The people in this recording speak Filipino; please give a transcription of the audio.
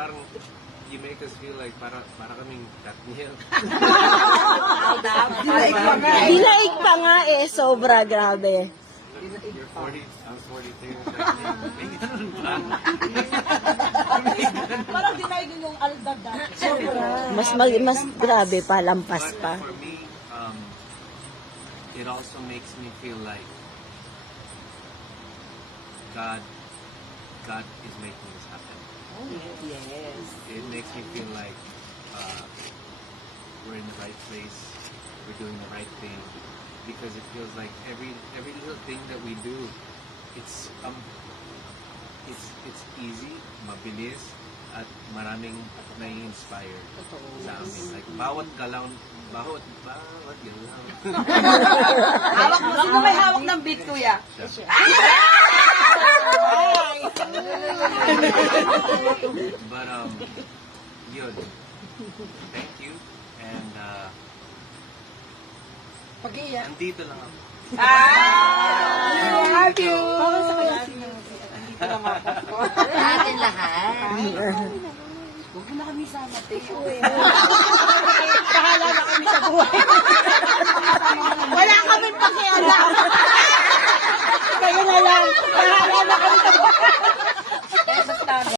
parang you make us feel like para kaming Katniel. Dinaig pa nga eh, sobra, grabe. You're 40, I'm 42. May ganun ba? Parang dinaig yung aldab dati. Mas grabe pa, lampas But pa. for me, it also makes me feel like God is making this happen. Yes. It makes me feel like we're in the right place, we're doing the right thing, because it feels like every little thing that we do, it's easy, mabilis, at maraming nai-inspire sa amin. Like bawat galaw. Hawak mo. Sino may hawak ng beat, kuya? Siya. But yun. Thank you. And Pag-iiyak. nandito lang ako. Love you! Nandito lang ako. Atin lahat. Huwag mo na kami sama, Teo. Bahala na kami sa buhay.